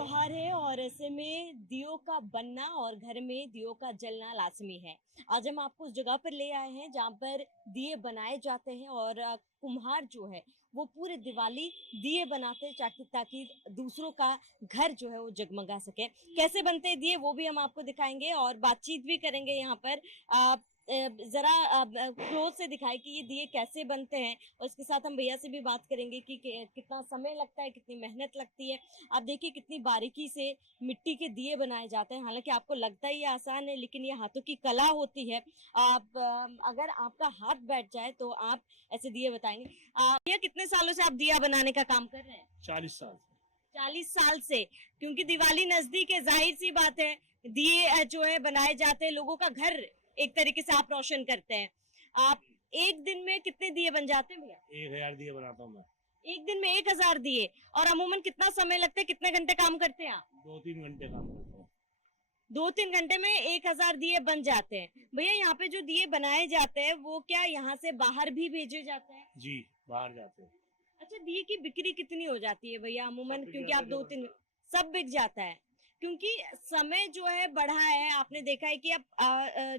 त्योहार है और ऐसे में दियों का बनना और घर में दियों का जलना लाजमी है। आज हम आपको उस जगह पर ले आए हैं जहाँ पर दिए बनाए जाते हैं और कुम्हार जो है वो पूरे दिवाली दिए बनाते हैं ताकि दूसरों का घर जो है वो जगमगा सके। कैसे बनते हैं दिए वो भी हम आपको दिखाएंगे और बातचीत भी करेंगे यहाँ पर। जरा क्लोज से दिखाए कि ये दिए कैसे बनते हैं और इसके साथ हम भैया से भी बात करेंगे कि कितना समय लगता है, कितनी मेहनत लगती है। आप देखिए कितनी बारीकी से मिट्टी के दिए बनाए जाते हैं। हालांकि आपको लगता ही आसान है लेकिन ये हाथों की कला होती है। आप अगर आपका हाथ बैठ जाए तो आप ऐसे दिए बताएंगे। भैया कितने सालों से आप दिया बनाने का काम कर रहे हैं? 40 साल। 40 साल से। क्योंकि दिवाली नजदीक है, जाहिर सी बात है दिए जो है बनाए जाते हैं, लोगों का घर एक तरीके से आप रोशन करते हैं। आप एक दिन में कितने दिए बन जाते हैं भैया? 1000 दिए बनाता हूँ मैं। एक दिन में 1000 दिए। और अमूमन कितना समय लगता है, कितने घंटे काम करते हैं आप? 2-3 घंटे काम करता हूँ। 2-3 घंटे में 1000 दिए बन जाते हैं। भैया यहाँ पे जो दिए बनाए जाते हैं वो क्या यहाँ से बाहर भी भेजे जाते हैं? जी, बाहर जाते हैं। अच्छा, दिए की बिक्री कितनी हो जाती है भैया अमूमन? सब बिक क्योंकि जाता आप है जो दो तीन बनता सब बिक जाता है। क्योंकि समय जो है बढ़ा है, आपने देखा है कि अब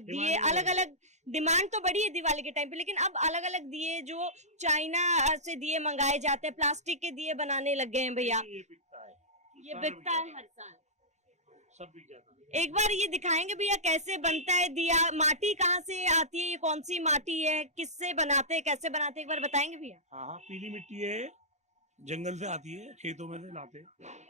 दिए डिमांड भी अलग बढ़ गई। अलग, डिमांड तो बढ़ी है दिवाली के टाइम पे, लेकिन अब अलग अलग दिए जो चाइना से दिए मंगाए जाते हैं, प्लास्टिक के दिए बनाने लग गए हैं भैया। नहीं, ये बिकता है। ये सारा बिक बिकता है जाता हर साल। है। सब बिक जाता है। एक बार ये दिखाएंगे भैया कैसे बनता है दिया? माटी कहाँ से आती है, ये कौन सी माटी है, किससे बनाते हैं, कैसे बनाते हैं, एक बार बताएंगे भैया? हाँ हाँ, पीली मिट्टी है। जंगल से आती है, खेतों में से लाते हैं।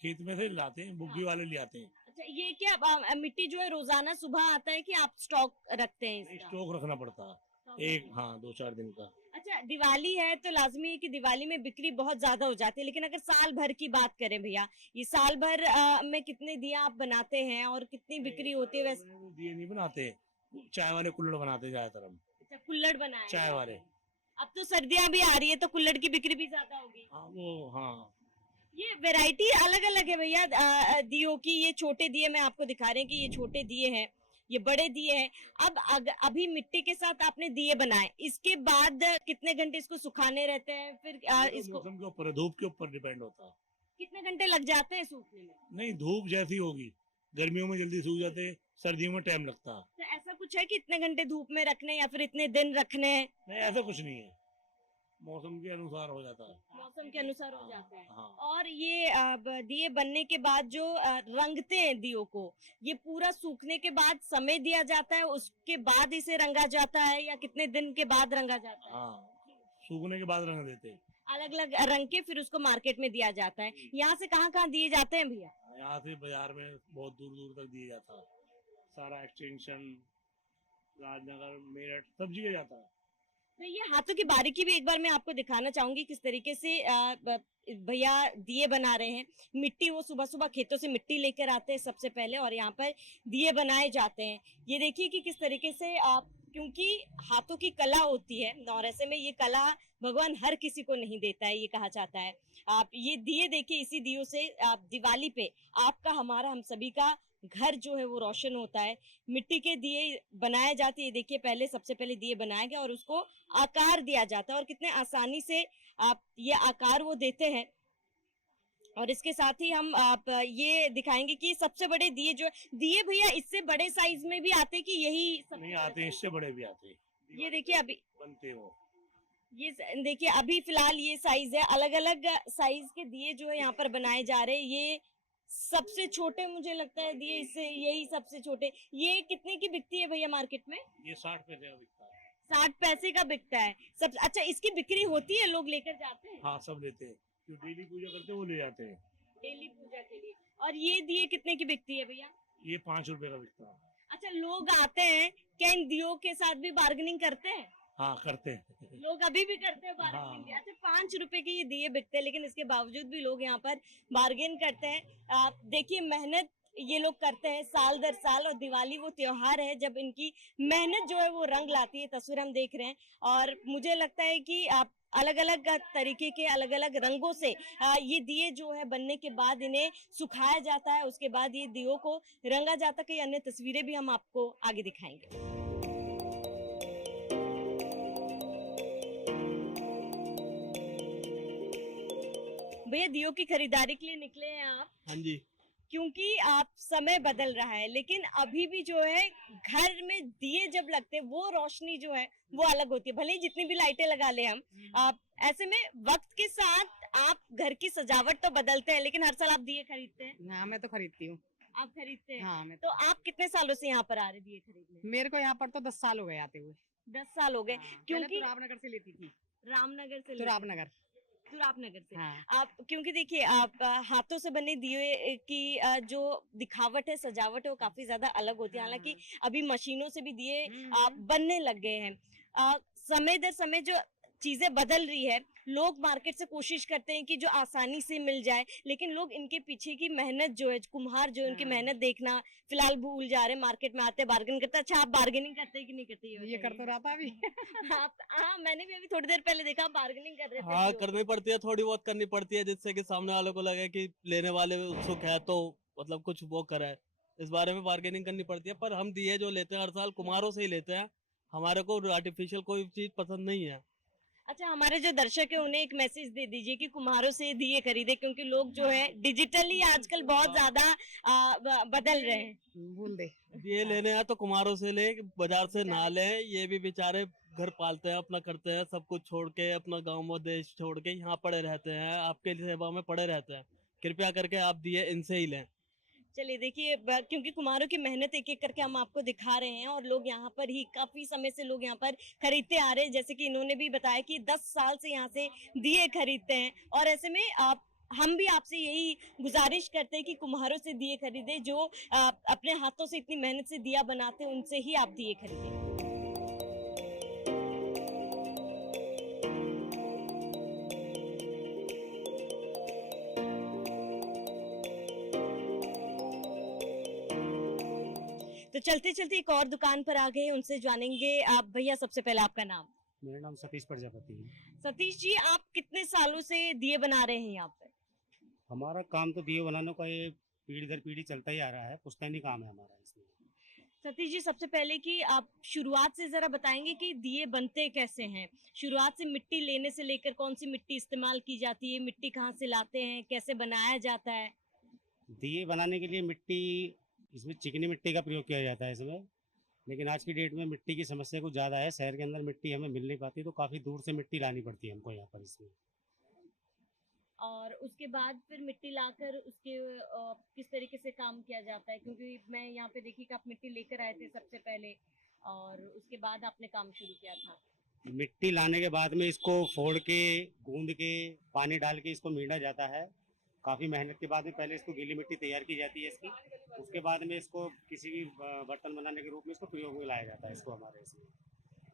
खेत में से लाते हैं, बुग्गी वाले ले आते हैं। अच्छा, ये क्या मिट्टी जो है रोजाना सुबह आता है कि आप स्टॉक रखते हैं नहीं, इसका? स्टॉक रखना पड़ता है। एक, हाँ, 2-4 दिन का। अच्छा, दिवाली है तो लाजमी है कि दिवाली में बिक्री बहुत ज्यादा हो जाती है, लेकिन अगर साल भर की बात करें भैया, ये साल भर में कितने दिया आप बनाते हैं और कितनी नहीं, बिक्री होती है वैसे? वो दिए नहीं बनाते। चाय वाले कुल्हड़ बनाते हैं ज्यादातर हम। अच्छा, कुल्हड़ बनाए चाय हैं। वाले। अब तो सर्दियां भी आ रही है तो कुल्हड़ की बिक्री भी ज्यादा होगी। हाँ, वो, हाँ। ये वैरायटी अलग अलग है भैया दियों की। ये छोटे दिए मैं आपको दिखा रहे हैं कि ये छोटे दिए हैं, ये बड़े दिए हैं। अब अभी मिट्टी के साथ आपने दिए बनाए, इसके बाद कितने घंटे इसको सुखाने रहते हैं फिर ये तो इसको? मौसम के ऊपर है, धूप के ऊपर डिपेंड होता है। कितने घंटे लग जाते हैं सूखने में? नहीं, धूप जैसी होगी। गर्मियों में जल्दी सूख जाते हैं, सर्दियों में टाइम लगता है। तो ऐसा कुछ है कि इतने घंटे धूप में रखने या फिर इतने दिन रखने हैं? नहीं, ऐसा कुछ नहीं है। मौसम के अनुसार हो जाता है। मौसम के अनुसार हो जाता है। हाँ। और ये दिए बनने के बाद जो रंगते हैं दियों को, ये पूरा सूखने के बाद समय दिया जाता है, उसके बाद इसे रंगा जाता है या कितने दिन के बाद रंगा जाता है? हाँ, सूखने के बाद रंग देते हैं। अलग अलग रंग के फिर उसको मार्केट में दिया जाता है। यहाँ से कहाँ कहाँ दिए जाते हैं भैया? यहाँ से बाजार में बहुत दूर दूर तक दिया जाता है। सारा एक्सटेंशन, राजनगर, मेरठ, सब जगह जाता है। तो ये हाथों की बारीकी भी एक बार मैं आपको दिखाना चाहूंगी किस तरीके से भैया दिए बना रहे हैं। मिट्टी वो सुबह सुबह खेतों से मिट्टी लेकर आते हैं सबसे पहले और यहाँ पर दिए बनाए जाते हैं। ये देखिए कि किस तरीके से आप, क्योंकि हाथों की कला होती है और ऐसे में ये कला भगवान हर किसी को नहीं देता है, ये कहा जाता है। आप ये दिए देखिए, इसी दियों से आप दिवाली पे आपका, हमारा, हम सभी का घर जो है वो रोशन होता है। मिट्टी के दिए बनाए जाते हैं। देखिए पहले, सबसे पहले दिए बनाया गया और उसको आकार दिया जाता है और कितने आसानी से आप ये आकार वो देते हैं। और इसके साथ ही हम आप ये दिखाएंगे कि सबसे बड़े दिए जो दिए भैया, इससे बड़े साइज में भी आते हैं कि यही सबसे नहीं, बड़ा आते हैं, size? इससे बड़े भी आते हैं। ये देखिए अभी, बनते हैं वो। ये देखिए अभी फिलहाल ये साइज है। अलग अलग साइज के दिए जो है यहाँ पर बनाए जा रहे हैं। ये सबसे छोटे मुझे लगता है दिए, इससे यही सबसे छोटे। ये कितने की बिकती है भैया मार्केट में? ये 60 पैसे का बिकता है। 60 पैसे का बिकता है सब। अच्छा, इसकी बिक्री होती है, लोग लेकर जाते हैं? हाँ, सब लेते हैं। जो डेली पूजा करते हैं वो ले जाते हैं। डेली पूजा के लिए। और ये दिए कितने की बिकती है भैया? ये 5 रुपए का बिकता है। अच्छा, लोग आते हैं क्या इन दियों के साथ भी बार्गेनिंग करते हैं? हाँ, करते हैं। लोग अभी भी करते हैं बार्गेनिंग? हाँ। अच्छा, 5 रुपए के ये दिए बिकते हैं लेकिन इसके बावजूद भी लोग यहाँ पर बार्गेन करते हैं। आप देखिए मेहनत ये लोग करते हैं साल दर साल, और दिवाली वो त्योहार है जब इनकी मेहनत जो है वो रंग लाती है। तस्वीर हम देख रहे हैं और मुझे लगता है कि आप अलग अलग तरीके के अलग अलग रंगों से ये दिए जो है बनने के बाद इन्हें सुखाया जाता है। उसके बाद ये दियों को रंगा जाता है। कई अन्य तस्वीरें भी हम आपको आगे दिखाएंगे। भैया दियों की खरीदारी के लिए निकले हैं आप, हाँ जी। क्योंकि आप समय बदल रहा है, लेकिन अभी भी जो है घर में दिए जब लगते हैं वो रोशनी जो है वो अलग होती है, भले ही जितनी भी लाइटें लगा ले हम। आप ऐसे में वक्त के साथ आप घर की सजावट तो बदलते हैं, लेकिन हर साल आप दिए खरीदते हैं। हाँ, मैं तो खरीदती हूँ। आप खरीदते हैं। हाँ, तो आप कितने सालों से यहाँ पर आ रहे दिए खरीदने? मेरे को यहाँ पर तो 10 साल हो गए आते हुए। 10 साल हो गए। हाँ, पहले क्योंकि तो रामनगर से लेती थी। रामनगर से तुराबनगर। तुराबनगर से हाँ। आप, क्योंकि देखिए आप हाथों से बने दिए की जो दिखावट है, सजावट है, वो काफी ज्यादा अलग होती है। हालांकि अभी मशीनों से भी दिए बनने लग गए हैं। समय दर समय जो चीजें बदल रही है, लोग मार्केट से कोशिश करते हैं कि जो आसानी से मिल जाए, लेकिन लोग इनके पीछे की मेहनत जो है, कुम्हार जो है, उनकी हाँ। मेहनत देखना फिलहाल भूल जा रहे हैं। मार्केट में आते बार्गेन करते हैं। अच्छा, आप बार्गेनिंग करते हैं कि नहीं करते? ये कर तो रहा था अभी। आप, हाँ, मैंने भी अभी थोड़ी देर पहले देखा बार्गेनिंग कर रहे थे हाँ, लोग। करनी पड़ती है, थोड़ी बहुत करनी पड़ती है, जिससे कि सामने वालों को लगे कि लेने वाले उत्सुक है, तो मतलब कुछ वो करे, इस बारे में बार्गेनिंग करनी पड़ती है। पर हम दिए जो लेते हैं हर साल कुम्हारों से ही लेते हैं, हमारे को आर्टिफिशियल कोई चीज पसंद नहीं है। अच्छा, हमारे जो दर्शक है उन्हें एक मैसेज दे दीजिए कि कुम्हारों से दिए खरीदे, क्योंकि लोग जो है डिजिटली आजकल बहुत ज्यादा बदल रहे हैं। भूल दे। दिए लेने हैं तो कुम्हारों से ले, बाजार से ना लें। ये भी बेचारे घर पालते हैं, अपना करते हैं, सब कुछ छोड़ के, अपना गाँव देश छोड़ के यहाँ पड़े रहते हैं, आपके सेवा में पड़े रहते हैं। कृपया करके आप दिए इनसे ही लें। चलिए देखिए, क्योंकि कुम्हारों की मेहनत एक एक करके हम आपको दिखा रहे हैं, और लोग यहाँ पर ही काफी समय से लोग यहाँ पर खरीदते आ रहे हैं। जैसे कि इन्होंने भी बताया कि 10 साल से यहाँ से दिए खरीदते हैं, और ऐसे में आप, हम भी आपसे यही गुजारिश करते हैं कि कुम्हारों से दिए खरीदे, जो अपने हाथों से इतनी मेहनत से दिया बनाते हैं, उनसे ही आप दिए खरीदें। तो चलते चलते एक और दुकान पर आ गए हैं, उनसे जानेंगे। आप भैया, सबसे पहले आपका नाम? मेरा नाम सतीश प्रजापति है। सतीश जी, आप कितने सालों से दिए बना रहे हैं यहाँ पर? हमारा काम तो दिए बनाने का ये पीढ़ी दर पीढ़ी चलता ही आ रहा है, पुश्तैनी काम है हमारा इसमें। सतीश जी, सबसे पहले कि आप शुरुआत से जरा बताएंगे कि दिए बनते कैसे हैं? शुरुआत से मिट्टी लेने से लेकर कौन सी मिट्टी इस्तेमाल की जाती है, मिट्टी कहाँ से लाते हैं, कैसे बनाया जाता है? दिए बनाने के लिए मिट्टी, इसमें चिकनी मिट्टी का प्रयोग किया जाता है इसमें। लेकिन आज की डेट में मिट्टी की समस्या कुछ ज़्यादा है, शहर के अंदर मिट्टी हमें मिल नहीं पाती, तो काफ़ी दूर से मिट्टी लानी पड़ती है हमको यहाँ पर इसमें। और उसके बाद फिर मिट्टी लाकर उसके किस तरीके से काम किया जाता है? क्योंकि मैं यहाँ पे देखी कि आप मिट्टी लेकर आए थे सबसे पहले, और उसके बाद आपने काम शुरू किया था। मिट्टी लाने के बाद में इसको फोड़ के, गूंद के, पानी डाल के इसको मींढा जाता है। काफ़ी मेहनत के बाद में पहले इसको गीली मिट्टी तैयार की जाती है इसकी, उसके बाद में इसको किसी भी बर्तन बनाने के रूप में इसको प्रयोग में लाया जाता है इसको हमारे इसमें।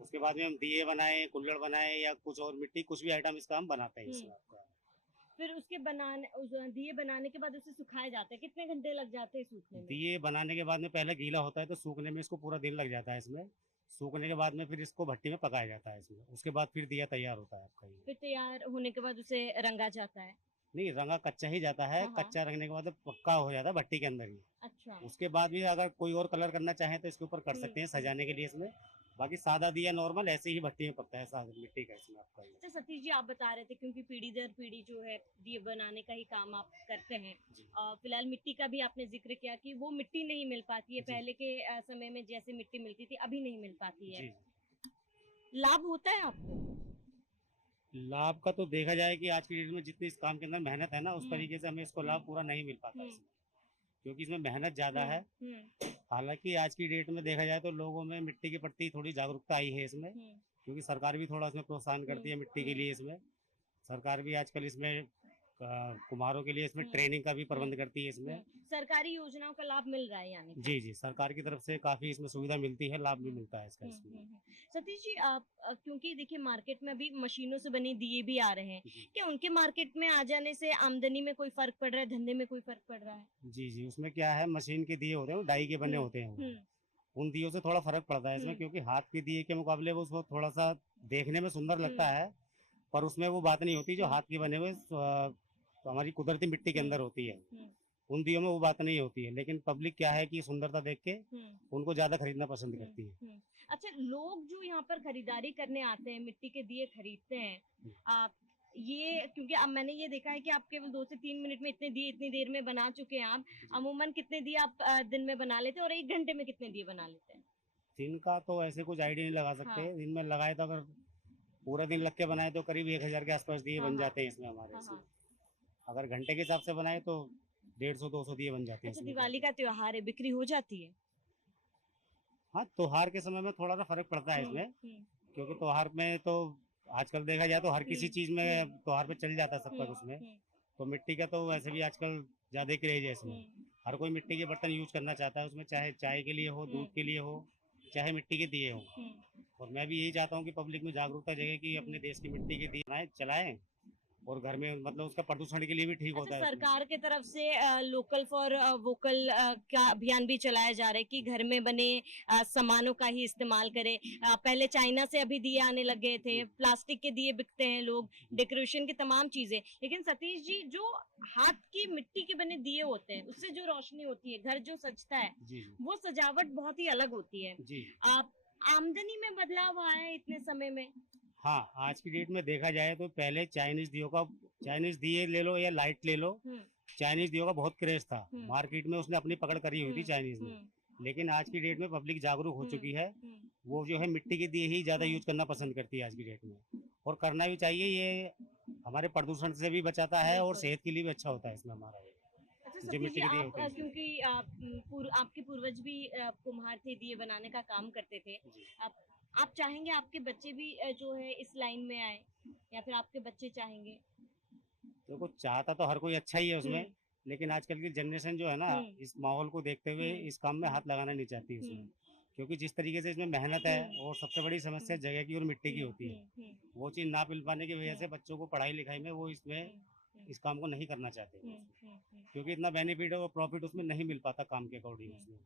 उसके बाद में हम दिए बनाए, कुल्हड़ बनाए, या कुछ और मिट्टी, कुछ भी आइटम इसका हम बनाते हैं इसमें आपका। फिर उसके दिए बनाने के बाद उसे सुखाया जाता है, कितने घंटे लग जाते हैं सूखने में? दिए बनाने के बाद में पहले गीला होता है तो सूखने में इसको पूरा दिन लग जाता है इसमें। सूखने के बाद में फिर इसको भट्टी में पकाया जाता है इसमें, उसके बाद फिर दिया तैयार होता है आपका ये। फिर तैयार होने के बाद उसे रंगा जाता है? नहीं, रंगा कच्चा ही जाता है। हाँ। कच्चा रखने के बाद पक्का हो जाता है भट्टी के अंदर ही। अच्छा। उसके बाद भी अगर कोई और कलर करना चाहे तो इसके ऊपर कर सकते हैं सजाने के लिए इसमें। बाकी सादा दिया नॉर्मल ऐसे ही भट्टी में पकता है, सादा मिट्टी का इसमें आपका ये। अच्छा सतीश जी, आप बता रहे थे क्योंकि पीढ़ी दर पीढ़ी जो है दिए बनाने का ही काम आप करते हैं, जी। फिलहाल मिट्टी का भी आपने जिक्र किया कि वो मिट्टी नहीं मिल पाती है जी। पहले के समय में जैसे मिट्टी मिलती थी, अभी नहीं मिल पाती है। जी। लाभ होता है आपको? लाभ का तो देखा जाए कि आज की डेट में जितनी इस काम के अंदर मेहनत है ना, उस हम्म। तरीके से हमें इसको लाभ पूरा नहीं मिल पाता हम्म। इसमें, क्योंकि इसमें मेहनत ज्यादा है। हम्म। हालांकि आज की डेट में देखा जाए तो लोगों में मिट्टी के प्रति थोड़ी जागरूकता आई है इसमें, हम्म। क्योंकि सरकार भी थोड़ा इसमें प्रोत्साहन करती है मिट्टी के लिए इसमें। सरकार भी आजकल इसमें कुम्हारों के लिए इसमें ट्रेनिंग का भी प्रबंध करती है इसमें। सरकारी योजनाओं का लाभ मिल रहा है यानी? जी जी, सरकार की तरफ से काफी इसमें सुविधा मिलती है, लाभ भी मिलता है इसका इसमें। सतीश जी, आप क्योंकि देखिए मार्केट में अभी मशीनों से बने दिए भी आ रहे हैं, जी। क्या उनके मार्केट में आ जाने से आमदनी में कोई फर्क पड़ रहा है, धंधे में कोई फर्क पड़ रहा है? जी जी, उसमें क्या है, मशीन के दिए होते हैं, वो डाई के बने होते हैं वो। उन दियों से थोड़ा फर्क पड़ता है इसमें, क्योंकि हाथ के दिए के मुकाबले वो उसको थोड़ा सा देखने में सुंदर लगता है, पर उसमें वो बात नहीं होती जो हाथ के बने हुए तो हमारी कुदरती मिट्टी के अंदर होती है। उन दियों में वो बात नहीं होती है, लेकिन पब्लिक क्या है कि सुंदरता देख के उनको ज्यादा खरीदना पसंद करती है। अच्छा, लोग जो यहाँ पर खरीदारी करने आते हैं, मिट्टी के दिए खरीदते हैं, आप ये क्योंकि अब मैंने ये देखा है कि आप केवल 2 से 3 मिनट में इतने दिए इतनी देर में बना चुके हैं आप। अमूमन कितने दिए आप दिन में बना लेते हैं और 1 घंटे में कितने दिए बना लेते हैं? दिन का तो ऐसे कुछ आइडिया नहीं लगा सकते, हाँ। दिन में लगाए तो अगर पूरा दिन लग के बनाए तो करीब 1000 के आसपास दिए हाँ, बन हाँ। जाते हैं इसमें हमारे हाँ, इसमें। हाँ। अगर घंटे के हिसाब से बनाए तो 150-200 दिए बन जाते हैं अच्छा, इसमें। दिवाली का त्योहार है, बिक्री हो जाती है? हाँ, त्योहार के समय में थोड़ा सा फर्क पड़ता है इसमें, हम्म, क्योंकि त्योहार में तो आजकल देखा जाए तो हर किसी चीज में त्योहार पे चल जाता है सब हम्म, तक उसमें। हम्म, तो मिट्टी का तो वैसे भी आजकल ज्यादा क्रेज है इसमें। हम्म, हर कोई मिट्टी के बर्तन यूज करना चाहता है उसमें, चाहे चाय के लिए हो, दूध के लिए हो, चाहे मिट्टी के दिए हो। हम्म। और मैं भी यही चाहता हूँ कि पब्लिक में जागरूकता जगे कि अपने देश की मिट्टी के दिए बनाए चलाएं, और घर में मतलब उसका प्रदूषण के लिए भी ठीक होता अच्छा, है इसमें। सरकार के तरफ से लोकल फॉर वोकल का अभियान भी चलाया जा रहा है कि घर में बने सामानों का ही इस्तेमाल करें। पहले चाइना से अभी दिए आने लग गए थे, प्लास्टिक के दिए बिकते हैं, लोग डेकोरेशन की तमाम चीजें। लेकिन सतीश जी, जो हाथ की मिट्टी के बने दिए होते हैं उससे जो रोशनी होती है, घर जो सजता है, जी जी वो सजावट बहुत ही अलग होती है। जी। आप आमदनी में बदलाव आया है इतने समय में? हाँ, आज की डेट में देखा जाए तो पहले चाइनीज दिए ले लो या लाइट ले लो, हम्म, चाइनीज दियो का बहुत क्रेज था। हम्म। मार्केट में उसने अपनी पकड़ करी हुई थी चाइनीज ने। लेकिन आज की डेट में पब्लिक जागरूक हो चुकी है, वो जो है मिट्टी के दिए ही ज्यादा यूज करना पसंद करती है आज की डेट में। और करना भी चाहिए, ये हमारे प्रदूषण से भी बचाता है और बिल्कुल। सेहत के लिए भी अच्छा होता है इसमें हमारा ये। अच्छा जो सतीश मिट्टी जी, के दिए आप होते हैं क्योंकि आपके पूर्वज भी कुम्हार थे, दिए बनाने का काम करते थे। जी। आप चाहेंगे आपके बच्चे भी जो है इस लाइन में आए, या फिर आपके बच्चे चाहेंगे? देखो, चाहता तो हर कोई अच्छा ही है उसमें, हम्म, लेकिन आजकल की जनरेशन जो है ना, हम्म। इस माहौल को देखते हुए हम्म। इस काम में हाथ लगाना नहीं चाहती उसमें। हम्म, क्योंकि जिस तरीके से इसमें मेहनत है, हम्म। और सबसे बड़ी समस्या जगह की और मिट्टी की होती है, वो चीज ना मिल पाने की वजह से बच्चों को पढ़ाई लिखाई में वो इसमें इस काम को नहीं करना चाहते हैं उसमें। क्योंकि इतना बेनिफिट और प्रॉफिट उसमें नहीं मिल पाता काम के अकॉर्डिंग उसमें।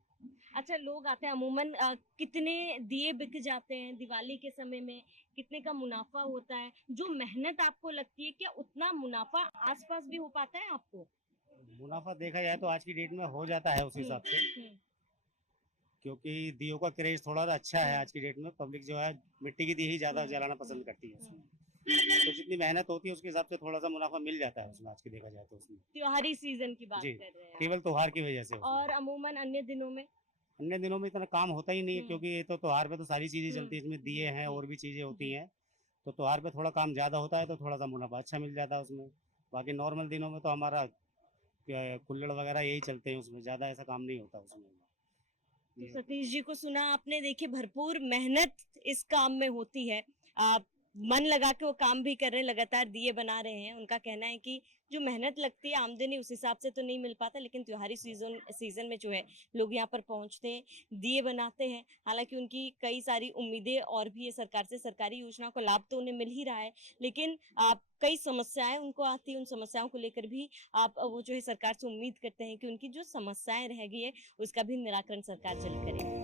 अच्छा, लोग आते हैं अमूमन, कितने दिए बिक जाते हैं दिवाली के समय में? कितने का मुनाफा होता है? जो मेहनत आपको लगती है, क्या उतना मुनाफा आसपास भी हो पाता है आपको? मुनाफा देखा जाए तो आज की डेट में हो जाता है उस हिसाब से, क्योंकि दियो का क्रेज थोड़ा सा अच्छा है आज की डेट में। पब्लिक जो है मिट्टी की दी ही ज्यादा जलाना पसंद करती है उसमें। तो जितनी मेहनत होती है उसके हिसाब से थोड़ा सा मुनाफा मिल जाता है उसमें, आज की देखा जाए तो उसमें। त्योहारी सीजन की बात जी, कर रहे हैं केवल त्योहार की वजह से आप। उसमें। और अमूमन अन्य दिनों में? अन्य दिनों में इतना काम होता ही नहीं है, क्योंकि ये तो त्योहार पे तो सारी चीजें चलती है, इसमें दिए हैं और भी चीजें होती हैं। तो त्योहार पे थोड़ा काम ज्यादा होता है, तो थोड़ा सा मुनाफा अच्छा मिल जाता है उसमें। बाकी नॉर्मल दिनों में तो हमारा कुल्हड़ वगैरह यही चलते हैं, उसमें ज्यादा ऐसा काम नहीं होता उसमें। तो सतीश जी को सुना आपने, देखिए भरपूर मेहनत इस काम में होती है। आप मन लगा के वो काम भी कर रहे हैं, लगातार दिए बना रहे हैं। उनका कहना है कि जो मेहनत लगती है, आमदनी उस हिसाब से तो नहीं मिल पाता, लेकिन त्योहारी सीजन में जो है लोग यहाँ पर पहुंचते हैं, दिए बनाते हैं। हालांकि उनकी कई सारी उम्मीदें और भी है सरकार से, सरकारी योजनाओं का लाभ तो उन्हें मिल ही रहा है, लेकिन आप कई समस्याएं उनको आती है। उन समस्याओं को लेकर भी आप वो जो है सरकार से उम्मीद करते हैं कि उनकी जो समस्याएं रह गई है उसका भी निराकरण सरकार जल्द करेगी।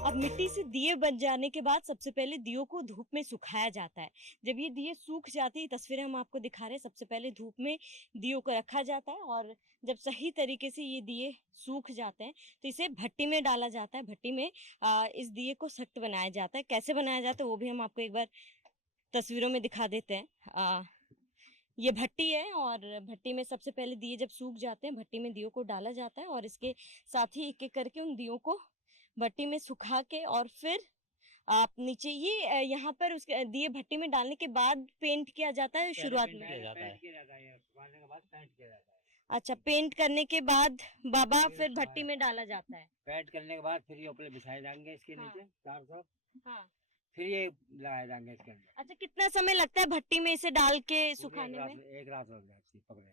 अब मिट्टी से दिए बन जाने के बाद सबसे पहले दियों को धूप में सुखाया जाता है। जब ये दिए सूख जाती है, तस्वीरें हम आपको दिखा रहे हैं, सबसे पहले धूप में दियों को रखा जाता है, और जब सही तरीके से ये दिए सूख जाते हैं तो इसे भट्टी में डाला जाता है। भट्टी में इस दिए को सख्त बनाया जाता है। कैसे बनाया जाता है वो भी हम आपको एक बार तस्वीरों में दिखा देते हैं। ये भट्टी है, और भट्टी में सबसे पहले दिए जब सूख जाते हैं, भट्टी में दियों को डाला जाता है, और इसके साथ ही एक एक करके उन दियों को भट्टी में सुखा के, और फिर आप नीचे ये यहाँ पर उसके दिए भट्टी में डालने के बाद पेंट किया जाता है शुरुआत में। किया जाता है। अच्छा, पेंट करने के बाद बाबा फिर भट्टी में डाला जाता है। पेंट करने के बाद फिर ये ऊपर बिछाए जाएंगे इसके हाँ। नीचे चार सौ, हाँ। फिर ये लगाए जाएंगे इसके अंदर। अच्छा, कितना समय लगता है भट्टी में इसे डाल के सुखाने में? एक रात लग जाती है पकने में।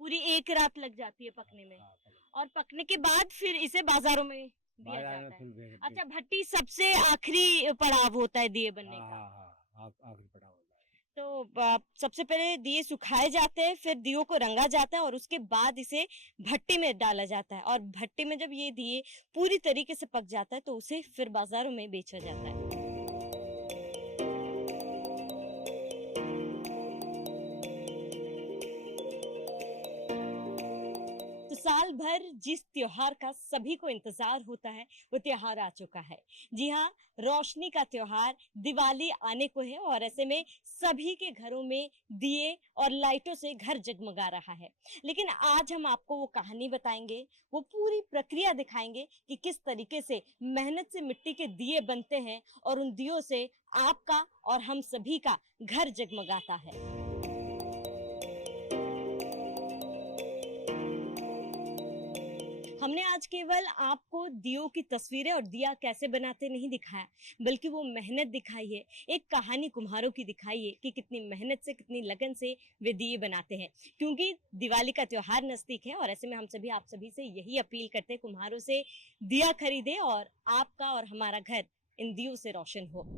पूरी एक रात लग जाती है पकने में, हाँ, पकने। और पकने के बाद फिर इसे बाजारों में दिया बाजार में जाता है। फिर बेच- अच्छा, भट्टी सबसे आखिरी पड़ाव होता है दिए बनने हाँ का। हाँ हाँ, आखिरी पड़ा होता है। तो सबसे पहले दिए सुखाए जाते हैं, फिर दियों को रंगा जाता है और उसके बाद इसे भट्टी में डाला जाता है और भट्टी में जब ये दिए पूरी तरीके से पक जाता है तो उसे फिर बाजारों में बेचा जाता है। तो साल भर जिस त्योहार का सभी को इंतजार होता है वो त्योहार आ चुका है। जी हाँ, रोशनी का त्योहार दिवाली आने को है और ऐसे में सभी के घरों में दिए और लाइटों से घर जगमगा रहा है। लेकिन आज हम आपको वो कहानी बताएंगे, वो पूरी प्रक्रिया दिखाएंगे कि किस तरीके से मेहनत से मिट्टी के दिए बनते हैं और उन दियों से आपका और हम सभी का घर जगमगाता है। हमने आज केवल आपको दियों की तस्वीरें और दिया कैसे बनाते नहीं दिखाया, बल्कि वो मेहनत दिखाई है, एक कहानी कुम्हारों की दिखाई है कि कितनी मेहनत से, कितनी लगन से वे दिए बनाते हैं। क्योंकि दिवाली का त्योहार नजदीक है और ऐसे में हम सभी आप सभी से यही अपील करते हैं, कुम्हारों से दिया खरीदे और आपका और हमारा घर इन दियों से रोशन हो।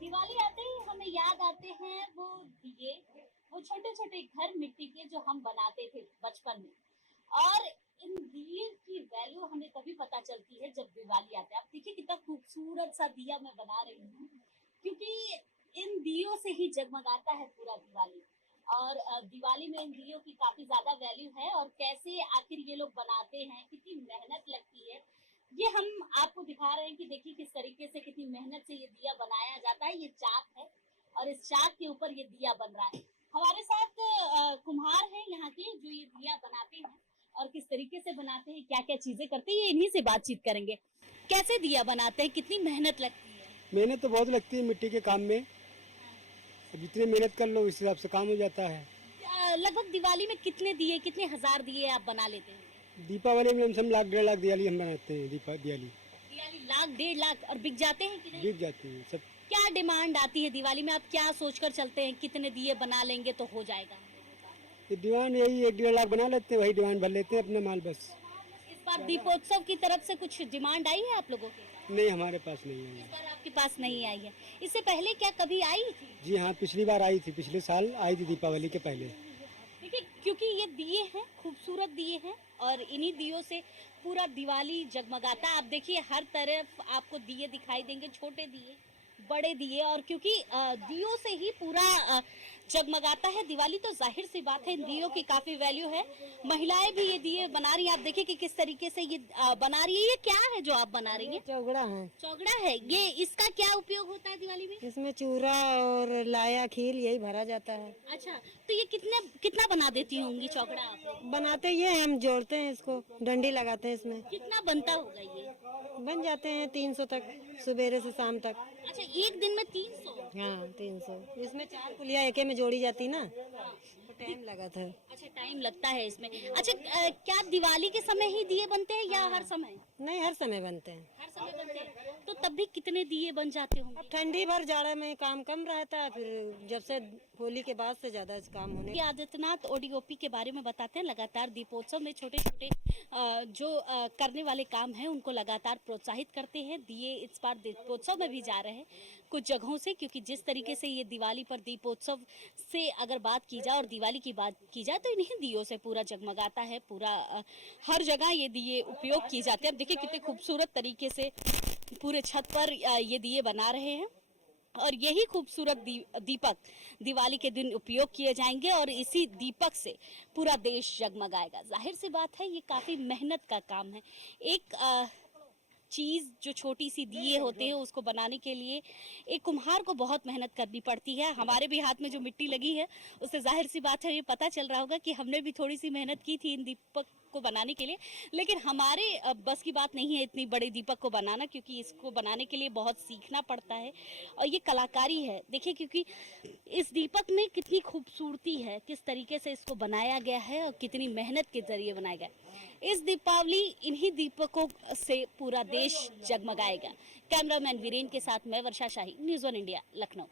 दिवाली आते ही हमें याद आते हैं वो दिए, वो छोटे छोटे घर मिट्टी के जो हम बनाते थे बचपन में। और इन दिए की वैल्यू हमें तभी पता चलती है जब दिवाली आता है। आप देखिए कितना खूबसूरत सा दिया मैं बना रही हूँ, क्योंकि इन दियों से ही जगमगाता है पूरा दिवाली। और दिवाली में इन दियों की काफी ज्यादा वैल्यू है और कैसे आखिर ये लोग बनाते हैं, कितनी मेहनत लगती है, ये हम आपको दिखा रहे हैं कि देखिए किस तरीके से कितनी मेहनत से ये दिया बनाया जाता है। ये चाक है और इस चाक के ऊपर ये दिया बन रहा है। हमारे साथ कुम्हार हैं यहाँ के जो ये दिया बनाते हैं और किस तरीके से बनाते हैं, क्या क्या चीजें करते हैं, ये इन्हीं से बातचीत करेंगे। कैसे दिया बनाते हैं, कितनी मेहनत लगती है? मेहनत तो बहुत लगती है मिट्टी के काम में, जितनी मेहनत कर लो उस हिसाब से काम हो जाता है। लगभग दिवाली में कितने दिए, कितने हजार दिए आप बना लेते हैं? दीपावली में हम 1 लाख 1.5 लाख दिवाली हम बनाते हैं। दिवाली 1 लाख 1.5 लाख और बिक जाते हैं कि नहीं? बिक जाती है सब। क्या डिमांड आती है दिवाली में, आप क्या सोचकर चलते हैं कितने दिए बना लेंगे तो हो जाएगा? ये डिमांड यही 1-1.5 लाख बना लेते हैं, वही डिमांड भर लेते हैं अपना माल बस। इस बार दीपोत्सव की तरफ से कुछ डिमांड आई है आप लोगों की? नहीं, हमारे पास नहीं इस है। बार आपके पास नहीं आई है। इससे पहले क्या कभी आई थी? जी हाँ, पिछली बार आई थी, पिछले साल आई थी दीपावली के पहले। देखिए क्योंकि ये दिए हैं, खूबसूरत दिए हैं और इन्हीं दियों से पूरा दिवाली जगमगाता है। आप देखिए हर तरफ आपको दिए दिखाई देंगे, छोटे दिए, बड़े दिए, और क्योंकि दियों से ही पूरा जगमगाता है दिवाली, तो जाहिर सी बात है इन दियों की काफी वैल्यू है। महिलाएं भी ये दिए बना रही हैं। आप देखिए कि किस तरीके से ये बना रही है। ये क्या है जो आप बना रही हैं? चौगड़ा है। चौगड़ा है। ये इसका क्या उपयोग होता है दिवाली में? इसमें चूरा और लाया खील यही भरा जाता है। अच्छा, तो ये कितना बना देती होंगी चौगड़ा आप? बनाते ये हम जोड़ते हैं, इसको डंडी लगाते हैं इसमें। कितना बनता होगा ये? बन जाते हैं 300 तक, सुबेरे से शाम तक। अच्छा, एक दिन में 300? हाँ 300। इसमें 4 पुलिया एके में जोड़ी जाती ना, तो टाइम लगा था। अच्छा, टाइम लगता है इसमें। अच्छा, क्या दिवाली के समय ही दिए बनते हैं या हर समय? नहीं, हर समय बनते हैं। हर समय बनते हैं। तो तब भी कितने दिए बन जाते होंगे? अब ठंडी भर जाड़े में काम कम रहता है, फिर जब से होली के बाद से ज्यादा काम होने। योगी आदित्यनाथ ओडीओपी के बारे में बताते हैं। लगातार दीपोत्सव में छोटे छोटे जो करने वाले काम हैं उनको लगातार प्रोत्साहित करते हैं। दिए इस बार दीपोत्सव में भी जा रहे हैं कुछ जगहों से, क्योंकि जिस तरीके से ये दिवाली पर दीपोत्सव से अगर बात की जाए और दिवाली की बात की जाए तो इन्हीं दियों से पूरा जगमगाता है। पूरा हर जगह ये दिए उपयोग किए जाते हैं। अब देखिए कितने खूबसूरत तरीके से पूरे छत पर ये दिए बना रहे हैं और यही खूबसूरत दीपक दिवाली के दिन उपयोग किए जाएंगे और इसी दीपक से पूरा देश जगमगाएगा। जाहिर सी बात है ये काफी मेहनत का काम है। एक चीज जो छोटी सी दिए होते हैं उसको बनाने के लिए एक कुम्हार को बहुत मेहनत करनी पड़ती है। हमारे भी हाथ में जो मिट्टी लगी है उससे जाहिर सी बात है ये पता चल रहा होगा कि हमने भी थोड़ी सी मेहनत की थी इन दीपक को बनाने के लिए, लेकिन हमारे बस की बात नहीं है इतनी बड़ी दीपक को बनाना, क्योंकि इसको बनाने के लिए बहुत सीखना पड़ता है और ये कलाकारी है। देखिए क्योंकि इस दीपक में कितनी खूबसूरती है, किस तरीके से इसको बनाया गया है और कितनी मेहनत के जरिए बनाया गया है। इस दीपावली इन्हीं दीपकों से पूरा देश जगमगाएगा। कैमरामैन वीरेन के साथ मैं वर्षा शाही, न्यूज़ 1 इंडिया, लखनऊ।